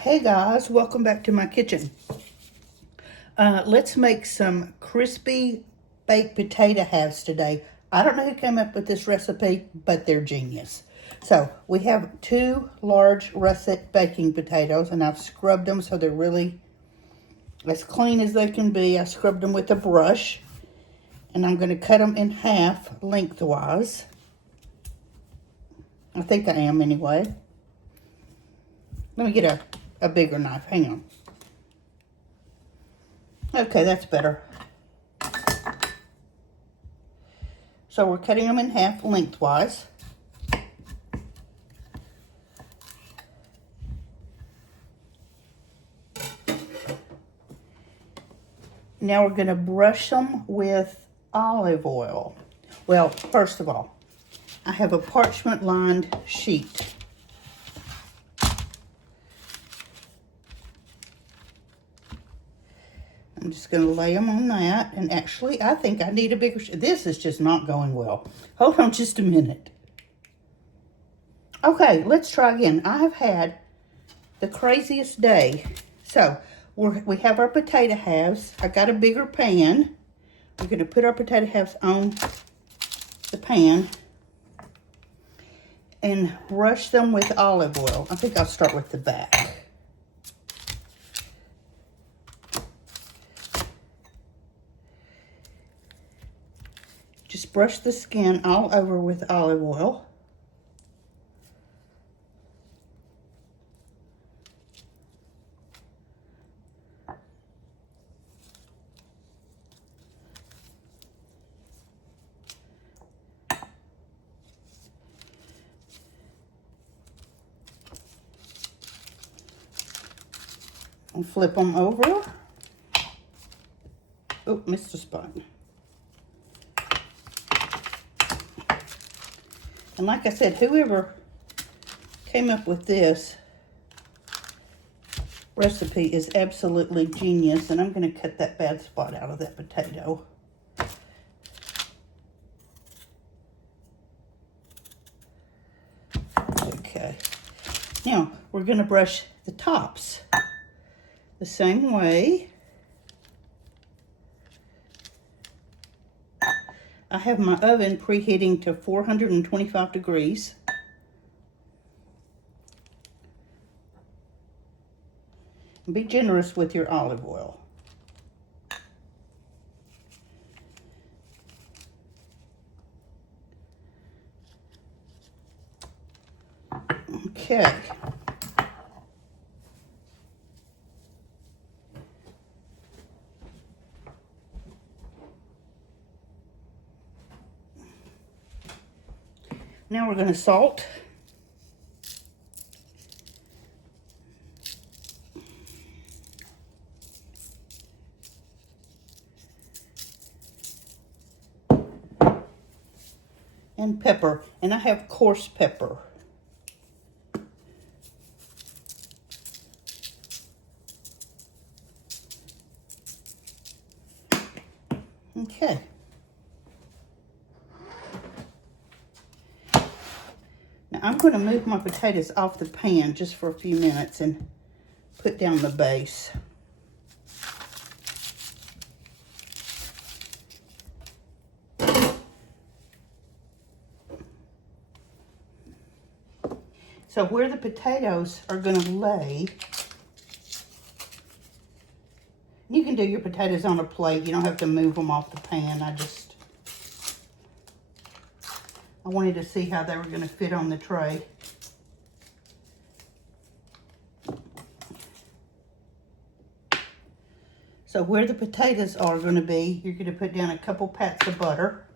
Hey guys, welcome back to my kitchen. Let's make some crispy baked potato halves today. I don't know who came up with this recipe, but they're genius. So we have 2 large russet baking potatoes, and I've scrubbed them so they're really as clean as they can be. I scrubbed them with a brush, and I'm going to cut them in half lengthwise. I think I am anyway. Let me get a bigger knife. Hang on. Okay, that's better. So we're cutting them in half lengthwise. Now we're going to brush them with olive oil. Well, first of all, I have a parchment lined sheet. I'm just going to lay them on that. And actually, I think I need a bigger sheet. This is just not going well. Hold on just a minute. Okay, let's try again. I have had the craziest day. So, we have our potato halves. I got a bigger pan. We're going to put our potato halves on the pan and brush them with olive oil. I think I'll start with the back. Just brush the skin all over with olive oil. And flip them over. Oh, missed a spot. And like I said, whoever came up with this recipe is absolutely genius. And I'm going to cut that bad spot out of that potato. Okay. Now, we're going to brush the tops the same way. I have my oven preheating to 425 degrees. And be generous with your olive oil. Okay. Now we're going to salt. And pepper. And I have coarse pepper. Okay. Now I'm going to move my potatoes off the pan just for a few minutes and put down the base. So where the potatoes are going to lay, you can do your potatoes on a plate. You don't have to move them off the pan. I wanted to see how they were going to fit on the tray. So where the potatoes are going to be, you're going to put down a couple pats of butter.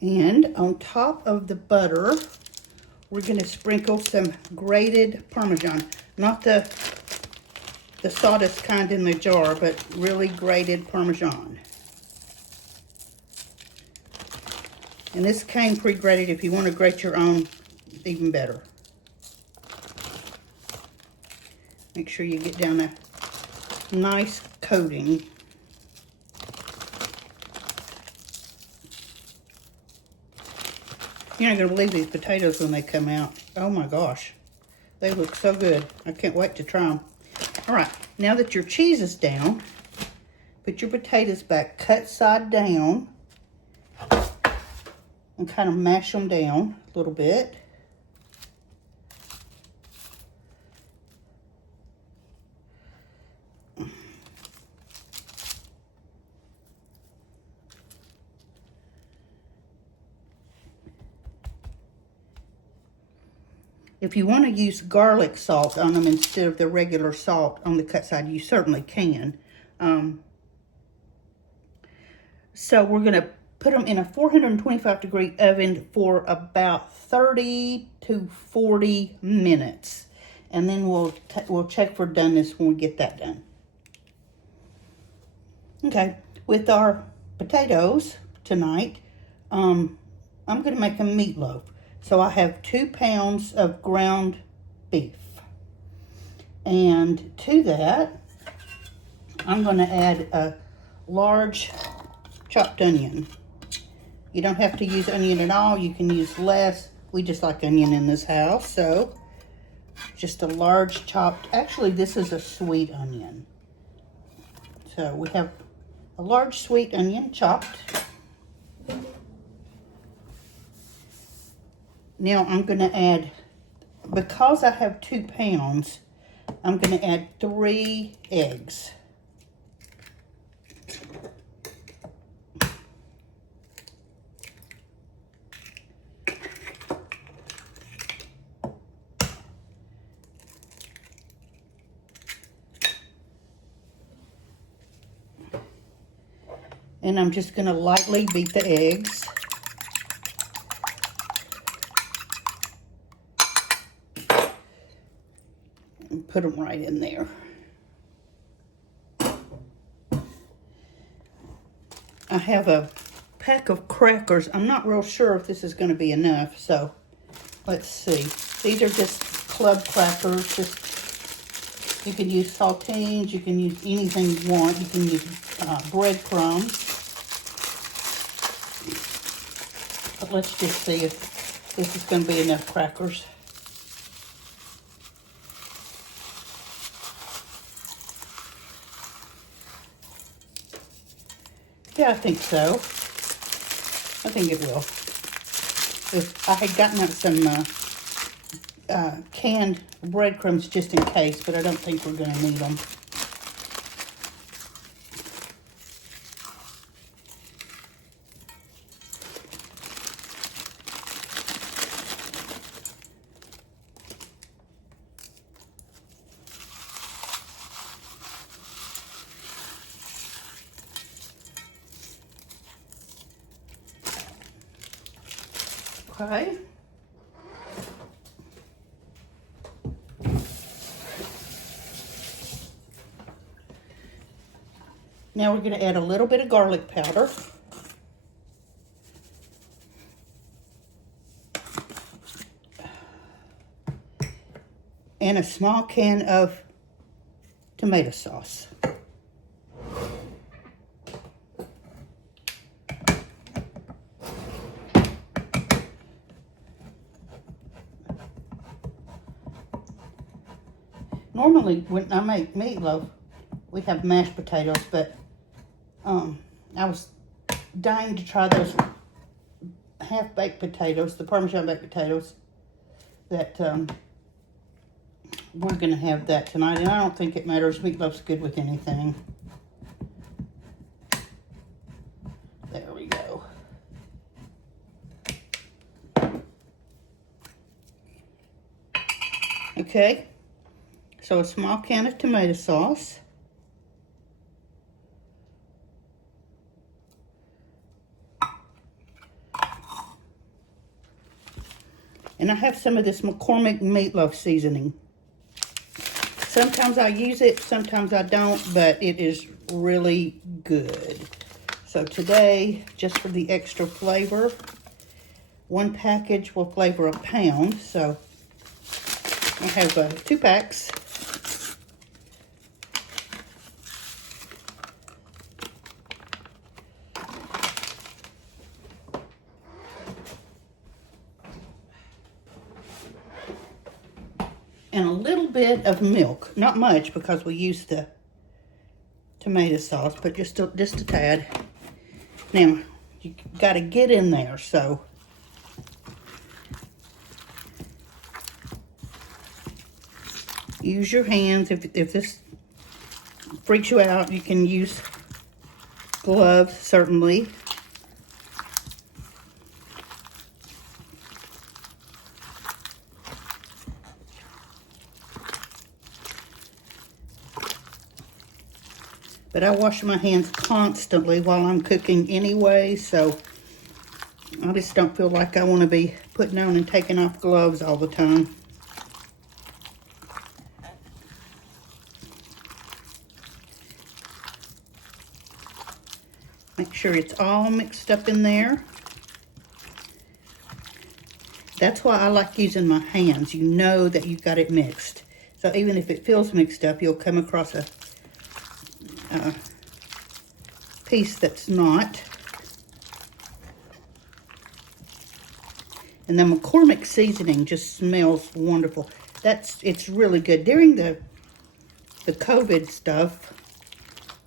And on top of the butter, we're going to sprinkle some grated Parmesan. Not the sawdust kind in the jar, but really grated Parmesan. And this came pre-grated. If you want to grate your own, even better. Make sure you get down a nice coating. You're not going to believe these potatoes when they come out. Oh my gosh. They look so good. I can't wait to try them. All right. Now that your cheese is down, put your potatoes back, cut side down, and kind of mash them down a little bit. If you want to use garlic salt on them instead of the regular salt on the cut side, you certainly can. So we're going to put them in a 425-degree oven for about 30 to 40 minutes. And then we'll check for doneness when we get that done. Okay, with our potatoes tonight, I'm going to make a meatloaf. So I have 2 pounds of ground beef. And to that, I'm going to add a large chopped onion. You don't have to use onion at all. You can use less. We just like onion in this house. So just a large chopped, actually this is a sweet onion. So we have a large sweet onion chopped. Now I'm going to add, because I have 2 pounds, I'm going to add 3 eggs. And I'm just going to lightly beat the eggs. And put them right in there. I have a pack of crackers. I'm not real sure if this is going to be enough, so let's see. These are just club crackers. You can use saltines. You can use anything you want. You can use breadcrumbs. But let's just see if this is going to be enough crackers. Yeah, I think so. I think it will. I had gotten out some canned breadcrumbs just in case, but I don't think we're going to need them. Okay. Now we're going to add a little bit of garlic powder. And a small can of tomato sauce. Normally, when I make meatloaf, we have mashed potatoes, but I was dying to try those half-baked potatoes, the Parmesan baked potatoes, that we're going to have that tonight, and I don't think it matters. Meatloaf's good with anything. There we go. Okay, so a small can of tomato sauce. And I have some of this McCormick meatloaf seasoning. Sometimes I use it, sometimes I don't, but it is really good. So today, just for the extra flavor, one package will flavor a pound. So I have 2 packs. And a little bit of milk. Not much because we use the tomato sauce, but just a tad. Now, you got to get in there, so use your hands. If this freaks you out, you can use gloves, certainly. But I wash my hands constantly while I'm cooking anyway, so I just don't feel like I want to be putting on and taking off gloves all the time. Make sure it's all mixed up in there. That's why I like using my hands. You know that you've got it mixed. So even if it feels mixed up, you'll come across a piece that's not. And the McCormick seasoning just smells wonderful. It's really good. During the COVID stuff,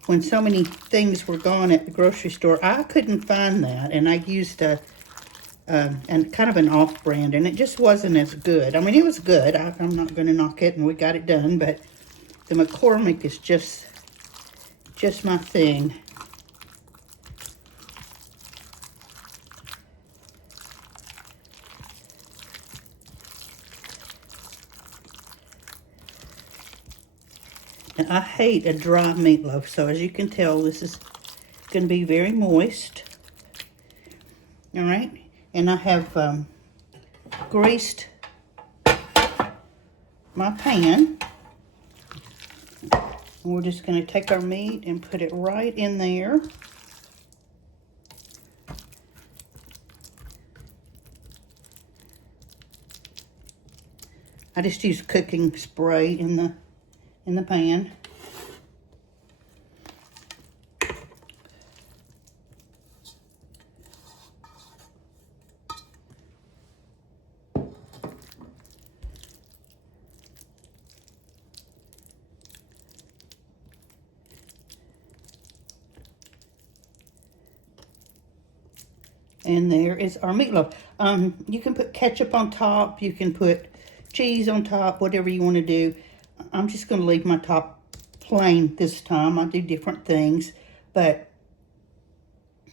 when so many things were gone at the grocery store, I couldn't find that, and I used and kind of an off-brand, and it just wasn't as good. I mean, it was good. I'm not going to knock it, and we got it done, but the McCormick is just my thing. And I hate a dry meatloaf, so as you can tell, this is going to be very moist. All right, and I have greased my pan. And we're just going to take our meat and put it right in there. I just use cooking spray in the pan. And there is our meatloaf. You can put ketchup on top. You can put cheese on top, whatever you want to do. I'm just going to leave my top plain this time. I do different things. But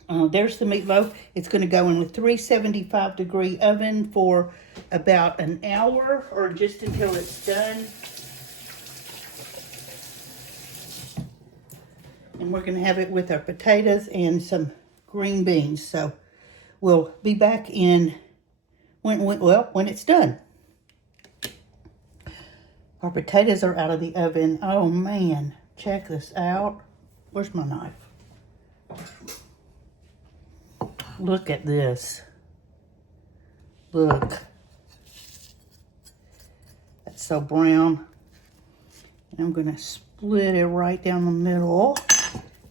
there's the meatloaf. It's going to go in a 375-degree oven for about an hour or just until it's done. And we're going to have it with our potatoes and some green beans. So we'll be back in when it's done. Our potatoes are out of the oven. Oh man, check this out. Where's my knife? Look at this. Look. That's so brown. And I'm going to split it right down the middle,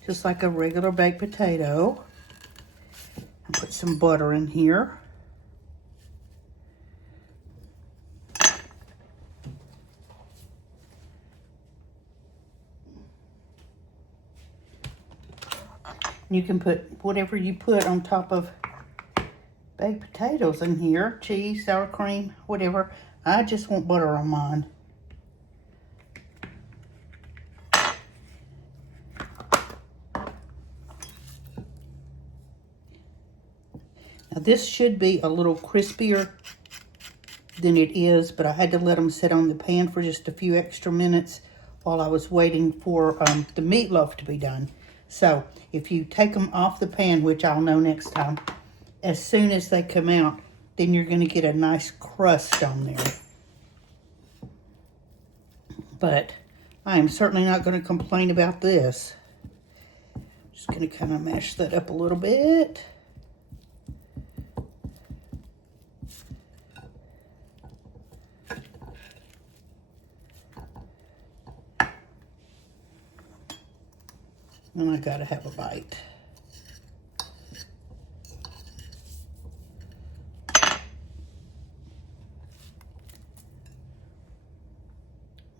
just like a regular baked potato. And put some butter in here. You can put whatever you put on top of baked potatoes in here. Cheese, sour cream, whatever. I just want butter on mine. Now this should be a little crispier than it is, but I had to let them sit on the pan for just a few extra minutes while I was waiting for the meatloaf to be done. So if you take them off the pan, which I'll know next time, as soon as they come out, then you're going to get a nice crust on there. But I am certainly not going to complain about this. Just going to kind of mash that up a little bit. And I got to have a bite.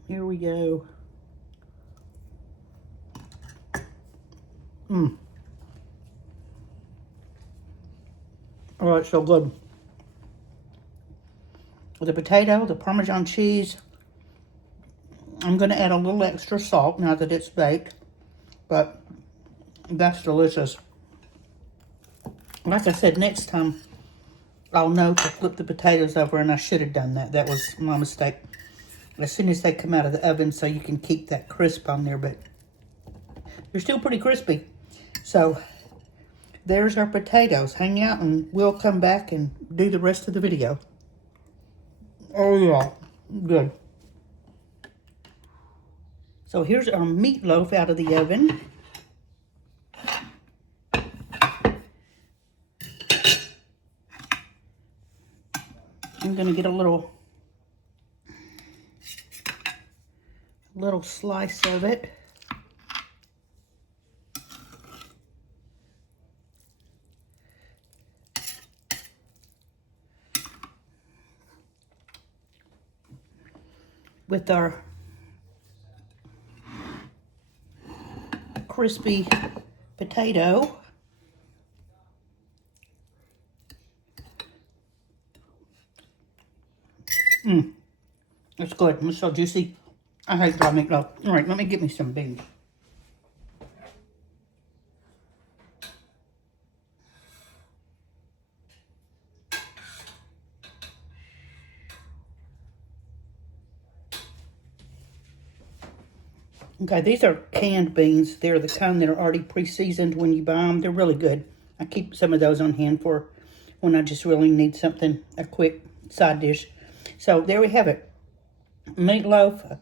Here we go. Oh, it's so good. With the potato, the Parmesan cheese, I'm going to add a little extra salt now that it's baked, but that's delicious. Like I said, next time I'll know to flip the potatoes over, and I should have done that. That was my mistake. As soon as they come out of the oven, so you can keep that crisp on there, but they're still pretty crispy. So there's our potatoes. Hang out and we'll come back and do the rest of the video. Oh yeah, good. So here's our meatloaf out of the oven. I'm gonna get a little slice of it. With our crispy potato. It's good. It's so juicy. I hate dry meatloaf. All right, let me get me some beans. Okay, these are canned beans. They're the kind that are already pre-seasoned when you buy them. They're really good. I keep some of those on hand for when I just really need something, a quick side dish. So there we have it. Meatloaf,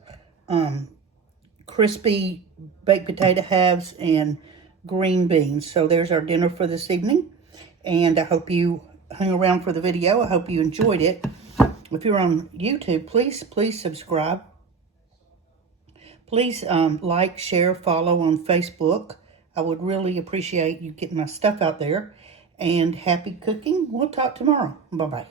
crispy baked potato halves, and green beans. So there's our dinner for this evening. And I hope you hung around for the video. I hope you enjoyed it. If you're on YouTube, please subscribe. Please like, share, follow on Facebook. I would really appreciate you getting my stuff out there. And happy cooking. We'll talk tomorrow. Bye-bye.